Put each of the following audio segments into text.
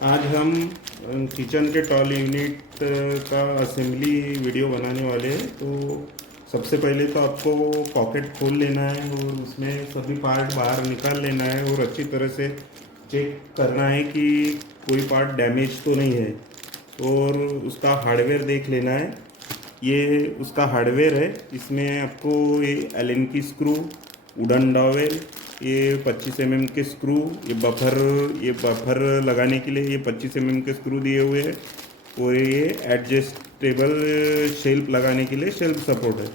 आज हम किचन के टॉल यूनिट का असेंबली वीडियो बनाने वाले हैं। तो सबसे पहले तो आपको पॉकेट खोल लेना है और उसमें सभी पार्ट बाहर निकाल लेना है और अच्छी तरह से चेक करना है कि कोई पार्ट डैमेज तो नहीं है। और उसका हार्डवेयर देख लेना है। ये उसका हार्डवेयर है। इसमें आपको ये एलन की स्क्रू, वुडन डॉवेल, ये 25 mm के स्क्रू, ये बफर लगाने के लिए ये 25 mm के स्क्रू दिए हुए हैं और ये एडजस्टेबल शेल्फ लगाने के लिए शेल्फ सपोर्ट है।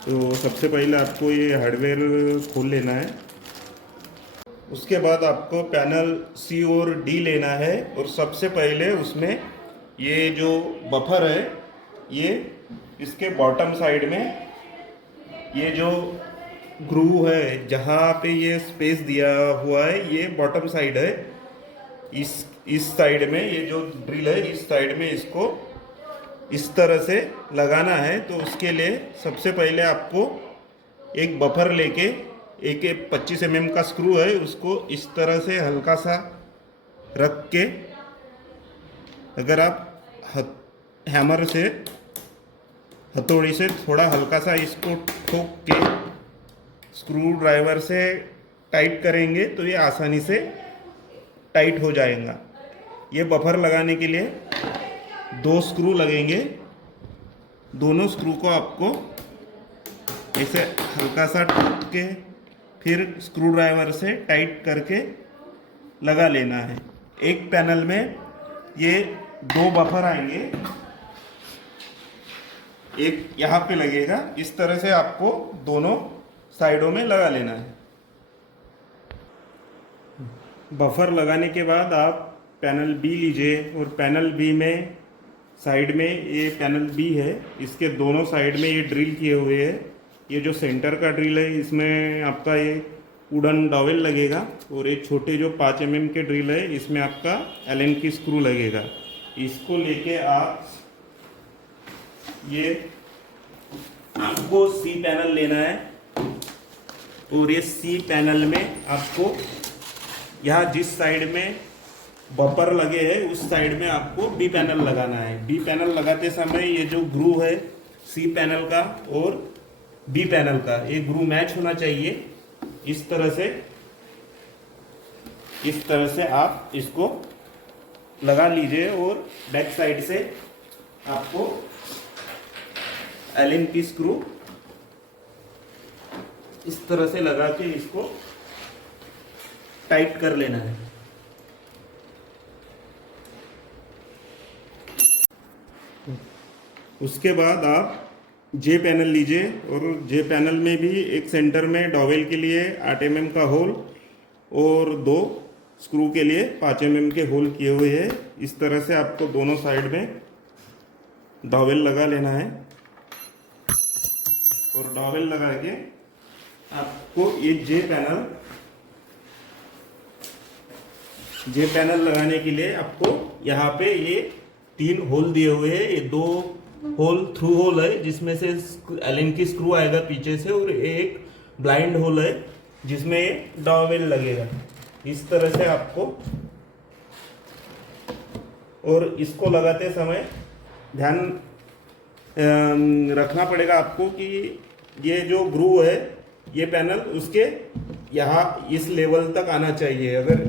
तो सबसे पहले आपको ये हार्डवेयर खोल लेना है। उसके बाद आपको पैनल सी और डी लेना है और सबसे पहले उसमें ये जो बफर है ये इसके बॉटम साइड में ये जो ग्रूव है जहाँ पे ये स्पेस दिया हुआ है ये बॉटम साइड है। इस साइड में ये जो ड्रिल है इस साइड में इसको इस तरह से लगाना है। तो उसके लिए सबसे पहले आपको एक बफर लेके एक 25 mm का स्क्रू है उसको इस तरह से हल्का सा रख के, अगर आप हैमर से हथौड़ी से थोड़ा हल्का सा इसको ठोक के स्क्रू ड्राइवर से टाइट करेंगे तो ये आसानी से टाइट हो जाएगा। ये बफर लगाने के लिए 2 स्क्रू लगेंगे। दोनों स्क्रू को आपको ऐसे हल्का सा ठोक के फिर स्क्रू ड्राइवर से टाइट करके लगा लेना है। एक पैनल में ये 2 बफर आएंगे, एक यहाँ पे लगेगा। इस तरह से आपको दोनों साइडों में लगा लेना है। बफर लगाने के बाद आप पैनल बी लीजिए और पैनल बी में साइड में ये पैनल बी है, इसके दोनों साइड में ये ड्रिल किए हुए हैं। ये जो सेंटर का ड्रिल है इसमें आपका ये वुडन डॉवेल लगेगा और एक छोटे जो 5 mm के ड्रिल है इसमें आपका एलन की स्क्रू लगेगा। इसको लेके आप ये आपको सी पैनल लेना है और ये सी पैनल में आपको यहाँ जिस साइड में बफर लगे हैं उस साइड में आपको बी पैनल लगाना है। बी पैनल लगाते समय ये जो ग्रू है सी पैनल का और बी पैनल का ये ग्रू मैच होना चाहिए। इस तरह से आप इसको लगा लीजिए और बैक साइड से आपको एलन की स्क्रू इस तरह से लगा के इसको टाइट कर लेना है। उसके बाद आप जे पैनल लीजिए और जे पैनल में भी एक सेंटर में डॉवेल के लिए 8 mm का होल और 2 स्क्रू के लिए 5 mm के होल किए हुए हैं। इस तरह से आपको दोनों साइड में डॉवेल लगा लेना है और डॉवेल लगा के आपको ये जे पैनल लगाने के लिए आपको यहाँ पे ये 3 होल दिए हुए हैं। ये 2 होल थ्रू होल है जिसमें से एलन की स्क्रू आएगा पीछे से और एक ब्लाइंड होल है जिसमें डॉवेल लगेगा। इस तरह से आपको और इसको लगाते समय ध्यान रखना पड़ेगा आपको कि ये जो ग्रू है ये पैनल उसके यहाँ इस लेवल तक आना चाहिए। अगर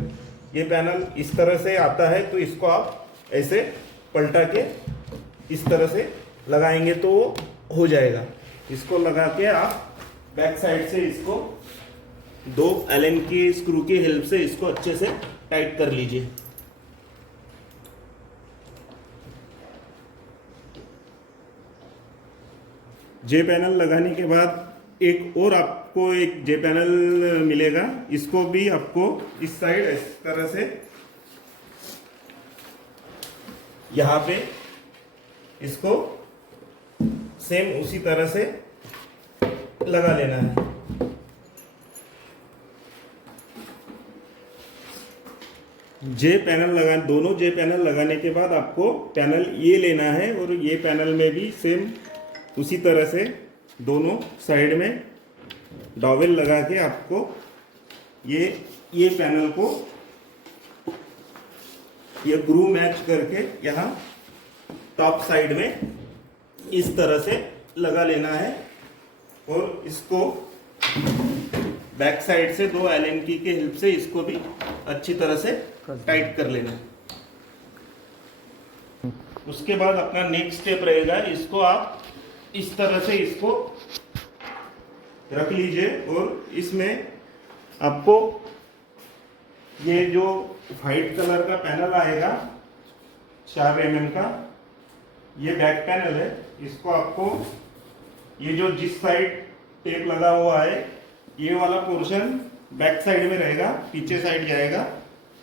ये पैनल इस तरह से आता है तो इसको आप ऐसे पलटा के इस तरह से लगाएंगे तो वो हो जाएगा। इसको लगा के आप बैक साइड से इसको 2 एलन की स्क्रू की हेल्प से इसको अच्छे से टाइट कर लीजिए। जे पैनल लगाने के बाद एक और आपको एक जे पैनल मिलेगा। इसको भी आपको इस साइड इस तरह से यहाँ पे इसको सेम उसी तरह से लगा लेना है। दोनों जे पैनल लगाने के बाद आपको पैनल ये लेना है और ये पैनल में भी सेम उसी तरह से दोनों साइड में डॉवेल लगा के आपको ये पैनल को ये ग्रू मैच करके यहाँ टॉप साइड में इस तरह से लगा लेना है और इसको बैक साइड से 2 एलन की के हेल्प से इसको भी अच्छी तरह से टाइट कर लेना है। उसके बाद अपना नेक्स्ट स्टेप रहेगा, इसको आप इस तरह से इसको रख लीजिए और इसमें आपको ये जो वाइट कलर का पैनल आएगा 4 mm का, ये बैक पैनल है। इसको आपको ये जो जिस साइड टेप लगा हुआ है ये वाला पोर्शन बैक साइड में रहेगा, पीछे साइड जाएगा,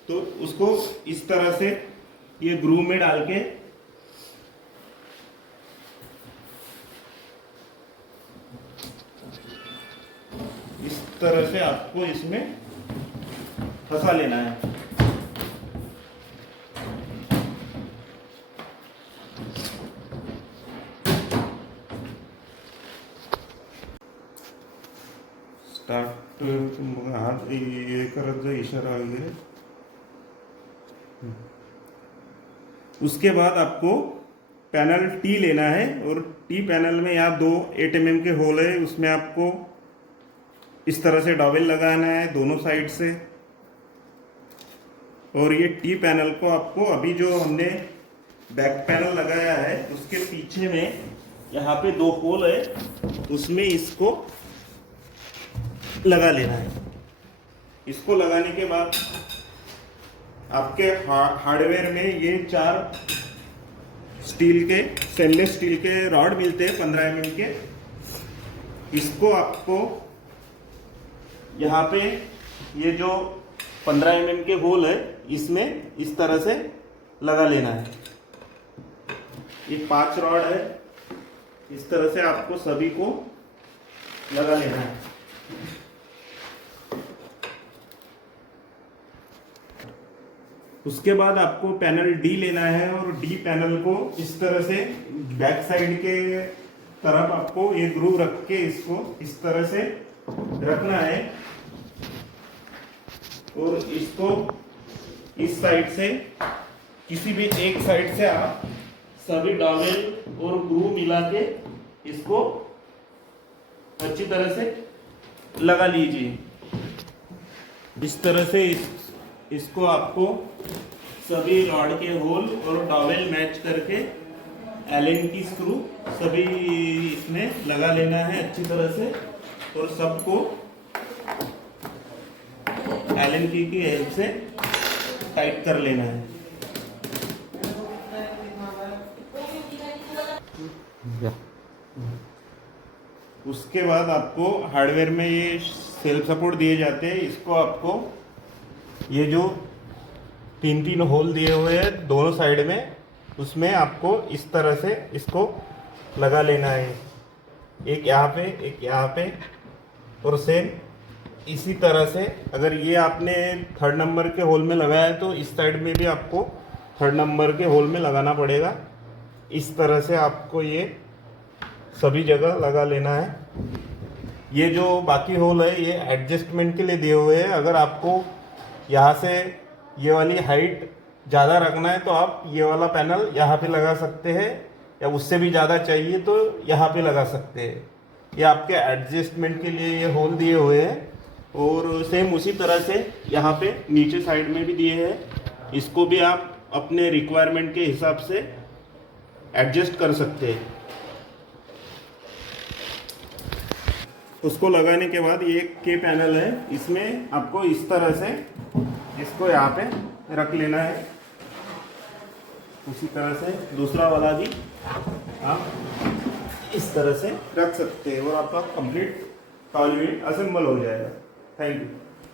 तो उसको इस तरह से ये ग्रू में डाल के इस तरह से आपको इसमें फंसा लेना है। स्टार्ट हाथ ये करत जो इशारा वगैरे। उसके बाद आपको पैनल टी लेना है और टी पैनल में यहाँ 2 8 mm के होल है, उसमें आपको इस तरह से डॉवेल लगाना है दोनों साइड से। और ये टी पैनल को आपको अभी जो हमने बैक पैनल लगाया है उसके पीछे में यहाँ पे 2 होल है, उसमें इसको लगा लेना है। इसको लगाने के बाद आपके हार्डवेयर में ये 4 स्टील के स्टेनलेस स्टील के रॉड मिलते हैं 15 mm के। इसको आपको यहाँ पे ये जो 15 mm के होल है इसमें इस तरह से लगा लेना है। ये 5 रॉड है, इस तरह से आपको सभी को लगा लेना है। उसके बाद आपको पैनल डी लेना है और डी पैनल को इस तरह से बैक साइड के तरफ आपको ये ग्रूव रख के इसको इस तरह से रखना है और इसको इस साइड से किसी भी एक साइड से आप सभी डॉवेल और ग्रूव मिला के इसको अच्छी तरह से लगा लीजिए। इस तरह से इसको आपको सभी रॉड के होल और डॉवेल मैच करके एलन की स्क्रू सभी इसमें लगा लेना है अच्छी तरह से और सबको एलन की हेल्प से टाइट कर लेना है। उसके बाद आपको हार्डवेयर में ये सेल्फ सपोर्ट दिए जाते हैं, इसको आपको ये जो 3 होल दिए हुए हैं दोनों साइड में, उसमें आपको इस तरह से इसको लगा लेना है। एक यहाँ पे, एक यहाँ पे और सेम इसी तरह से। अगर ये आपने 3rd नंबर के होल में लगाया है तो इस साइड में भी आपको 3rd नंबर के होल में लगाना पड़ेगा। इस तरह से आपको ये सभी जगह लगा लेना है। ये जो बाकी होल है ये एडजस्टमेंट के लिए दिए हुए हैं। अगर आपको यहाँ से ये वाली हाइट ज़्यादा रखना है तो आप ये वाला पैनल यहाँ पे लगा सकते हैं, या उससे भी ज़्यादा चाहिए तो यहाँ पे लगा सकते हैं। ये आपके एडजस्टमेंट के लिए ये होल दिए हुए हैं। और सेम उसी तरह से यहाँ पे नीचे साइड में भी दिए हैं, इसको भी आप अपने रिक्वायरमेंट के हिसाब से एडजस्ट कर सकते हैं। उसको लगाने के बाद ये के पैनल है, इसमें आपको इस तरह से इसको यहाँ पे रख लेना है। उसी तरह से दूसरा वाला भी आप इस तरह से रख सकते हैं और आपका कंप्लीट टॉल यूनिट असेंबल हो जाएगा। Thank you.